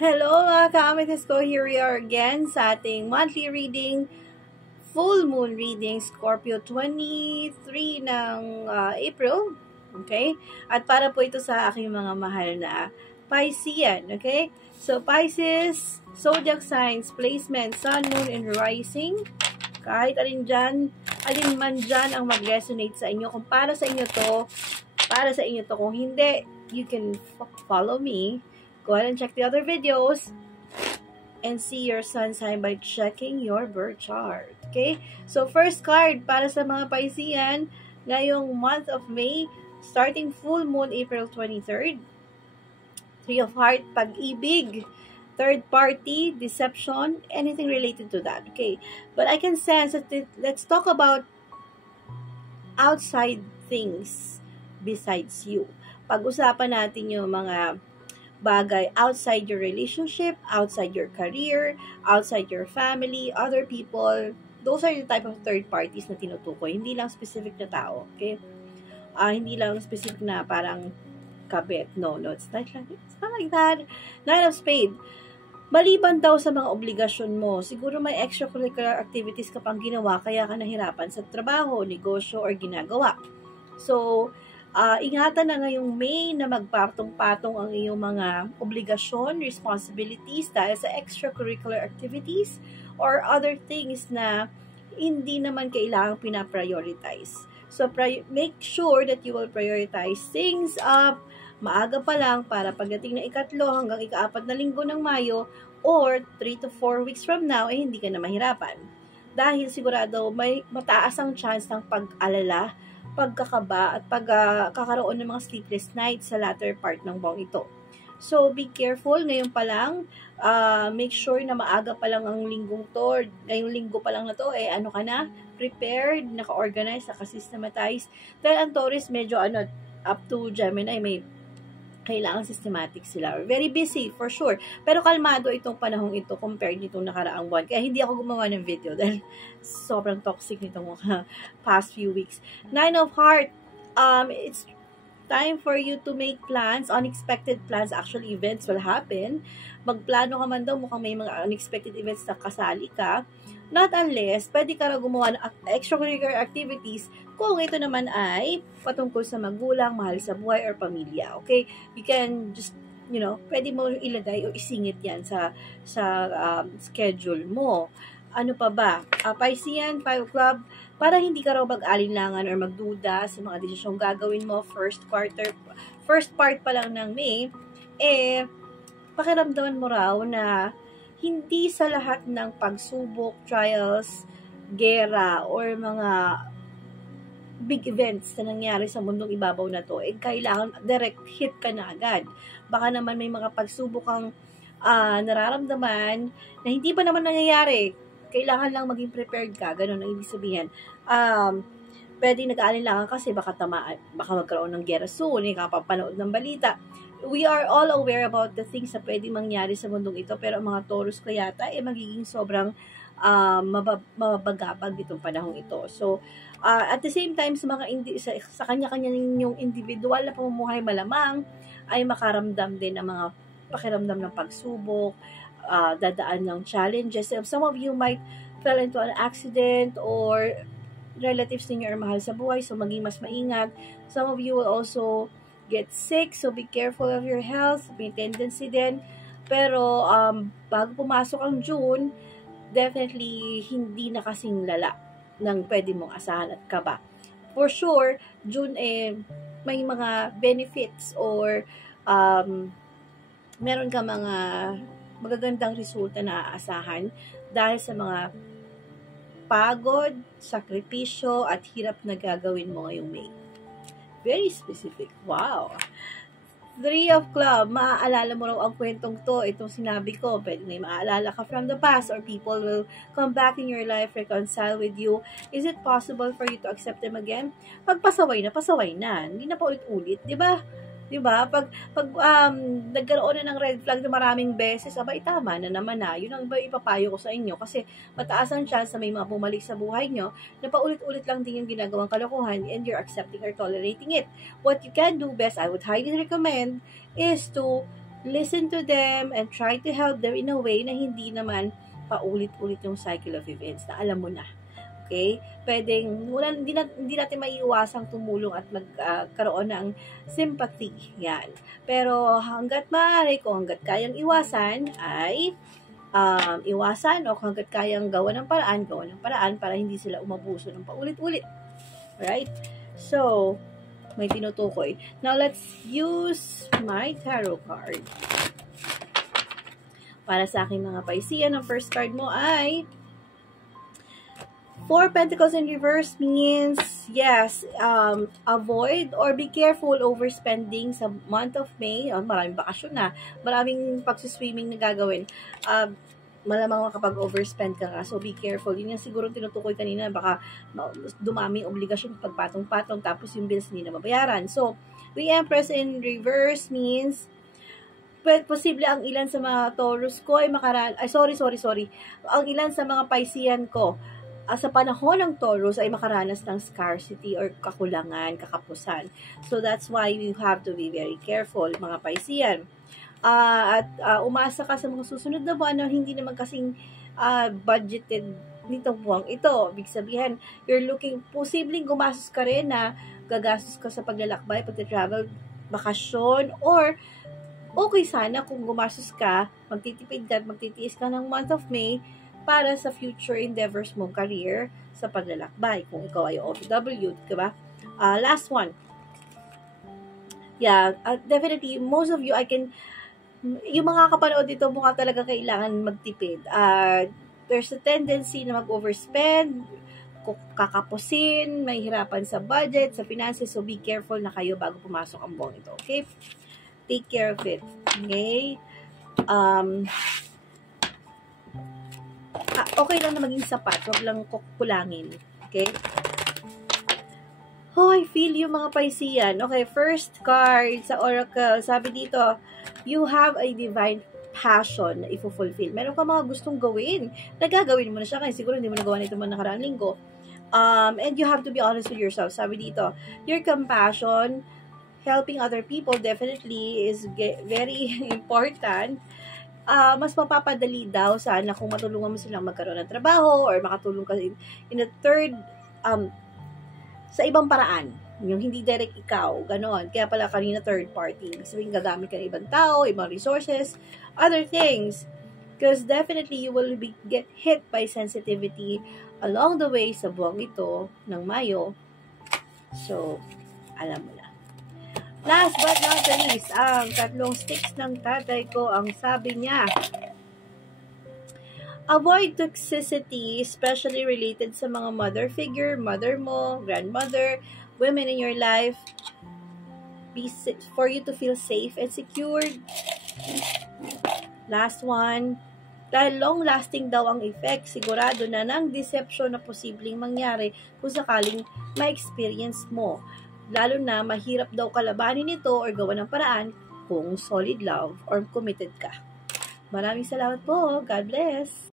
Hello mga ka-amethyst ko, here we are again sa ating monthly reading, full moon reading, Scorpio 23 ng April. Okay? At para po ito sa aking mga mahal na Piscean. Okay? So Pisces, zodiac signs, placement, sun, moon, and rising. Kahit alin man dyan ang mag-resonate sa inyo. Kung para sa inyo to, para sa inyo to. Kung hindi, you can follow me. Go ahead and check the other videos and see your sun sign by checking your birth chart. Okay? So, first card para sa mga Piscean ngayong month of May, starting full moon April 23rd. Three of Hearts, pag-ibig. Third party, deception, anything related to that. Okay? But I can sense that let's talk about outside things besides you. Pag-usapan natin yung mga bagay outside your relationship, outside your career, outside your family, other people. Those are the type of third parties na tinutukoy. Hindi lang specific na tao, okay? Hindi lang specific na parang kabit. No, it's not like that. Nine of Spades. Maliban daw sa mga obligasyon mo, siguro may extracurricular activities ka pang ginawa kaya ka nahirapan sa trabaho, negosyo, or ginagawa. So, ingatan na ngayong May na magpatong-patong ang iyong mga obligasyon, responsibilities dahil sa extracurricular activities or other things na hindi naman kailangang pinaprioritize. So, make sure that you will prioritize things up maaga pa lang para pagdating na ikatlo hanggang ika-4 na linggo ng Mayo or 3 to 4 weeks from now, hindi ka na mahirapan. Dahil sigurado may mataas ang chance ng pag-alala, pagkakaba at pagkakaroon ng mga sleepless nights sa latter part ng buwan ito. So, be careful. Ngayon pa lang, make sure na maaga pa lang ang linggong to. Ngayong linggo pa lang na to, ano ka na? Prepared, naka-organize, naka-systematize. Dahil ang Taurus medyo up to Gemini, may kailangan systematic sila. Very busy, for sure. Pero kalmado itong panahong ito compared nitong nakaraang buwan. Kaya hindi ako gumawa ng video dahil sobrang toxic nitong past few weeks. Nine of Hearts, it's time for you to make plans. Unexpected plans, actually events will happen. Magplano ka man daw, mukhang may mga unexpected events na kasali ka. Not unless, pwede ka na gumawa ng extracurricular activities kung ito naman ay patungkol sa magulang, mahal sa buhay, or pamilya. Okay? You can just, pwede mo ilagay o isingit yan sa schedule mo. Ano pa ba? Piscean, 5 Club, para hindi ka raw mag-alinlangan or magduda sa mga desisyong gagawin mo first part pa lang ng May, pakiramdaman mo raw na hindi sa lahat ng pagsubok, trials, gera, or mga big events na nangyari sa mundong ibabaw na to, kailangan direct hit ka na agad. Baka naman may mga pagsubok kang nararamdaman na hindi pa naman nangyayari. Kailangan lang maging prepared ka. Ganun ang ibig sabihin. Pwede nag-aalinlangan kasi baka tamaan, baka magkaroon ng gera soon, kapapanood ng balita. We are all aware about the things na pwede mangyari sa mundong ito, pero ang mga Taurus ko yata magiging sobrang mababagabag itong panahong ito. So, at the same time, sa kanya-kanya ninyong individual na pamumuhay, malamang ay makaramdam din ng mga pakiramdam ng pagsubok, dadaan ng challenges. Some of you might fell into an accident or relatives ninyo are mahal sa buhay, so maging mas maingat. Some of you will also get sick, so be careful of your health. May tendency din. Pero, bago pumasok ang June, definitely hindi na kasing lala ng pwede mong asahan at kaba. For sure, June may mga benefits or meron ka mga magagandang resulta na aasahan dahil sa mga pagod, sakripisyo, at hirap na gagawin mo ngayong May. Very specific. Wow. 3 of Club, maaalala mo raw ang kwentong to, itong sinabi ko, pwede may maaalala ka from the past or people will come back in your life, reconcile with you. Is it possible for you to accept them again? Pag pasaway na, hindi na pa ulit-ulit, di ba? Diba? Pag nagkaroon na ng red flag na maraming beses, tama na naman na. Yun ang ipapayo ko sa inyo. Kasi mataas ang chance na may mga bumalik sa buhay nyo na paulit-ulit lang din yung ginagawang kalokohan and you're accepting or tolerating it. What you can do best, I would highly recommend, is to listen to them and try to help them in a way na hindi naman paulit-ulit yung cycle of events na alam mo na. Okay? Pwedeng, hindi natin maiiwasang tumulong at magkaroon ng sympathy. Yan. Pero hanggat maaari, kung hanggat kayang iwasan, ay iwasan o hanggat kayang gawa ng paraan para hindi sila umabuso ng paulit-ulit. Right? So, may tinutukoy. Now, let's use my tarot card. Para sa aking mga Piscean, ang first card mo ay Four Pentacles in reverse means, yes, avoid or be careful overspending sa month of May. Maraming bakasyon na. Maraming pagsuswimming na gagawin. Malamang makapag-overspend ka nga. So, be careful. Yun yung siguro tinutukoy kanina. Baka dumami obligasyon pagpatong-patong tapos yung bills hindi na mabayaran. So, the Empress in reverse means posible ang ilan sa mga Taurus ko ay sorry. Ang ilan sa mga Piscean ko sa panahon ng Taurus ay makaranas ng scarcity or kakulangan, kakapusan. So, that's why you have to be very careful, mga Piscean. At umasa ka sa mga susunod na buwan na hindi naman kasing budgeted nitong buwang ito. Ibig sabihin, you're looking, posibleng gumastos ka rin na gagastos ka sa paglalakbay, pagta-travel, bakasyon, or okay sana kung gumastos ka, magtitipid ka at magtitiis ka ng month of May para sa future endeavors mong career sa paglalakbay. Kung ikaw ay OFW, diba? Last one. Yeah, definitely, most of you, yung mga kapanood dito, mukha talaga kailangan magtipid. There's a tendency na mag-overspend, kakapusin, may hirapan sa budget, sa finances, so be careful na kayo bago pumasok ang buwang ito, okay? Take care of it, okay? Okay lang na maging sapat, huwag lang kulangin, okay? Oh, I feel you mga Piscean. Okay, first card sa Oracle. Sabi dito, you have a divine passion na i-fulfill. Meron ka mga gustong gawin. Nagagawin mo na siya kasi siguro hindi mo nagawa nito mga nakaraang linggo. And you have to be honest with yourself. Sabi dito, your compassion, helping other people definitely is very important. Mas mapapadali daw sana kung matulungan mo silang magkaroon ng trabaho or makatulong ka in a third sa ibang paraan. Yung hindi direct ikaw, ganon. Kaya pala kanina third party. Sabihin gagamit ka ng ibang tao, ibang resources, other things. Because definitely you will get hit by sensitivity along the way sa buwang ito ng Mayo. So, alam mo na. Last but not the least, ang tatlong sticks ng tatay ko, ang sabi niya, avoid toxicity, especially related sa mga mother figure, mother mo, grandmother, women in your life, for you to feel safe and secured. Last one, dahil long-lasting daw ang effect, sigurado na ng deception na posibleng mangyari kung sakaling ma-experience mo. Lalo na mahirap daw kalabanin ito or gawa ng paraan kung solid love or committed ka. Maraming salamat po. God bless.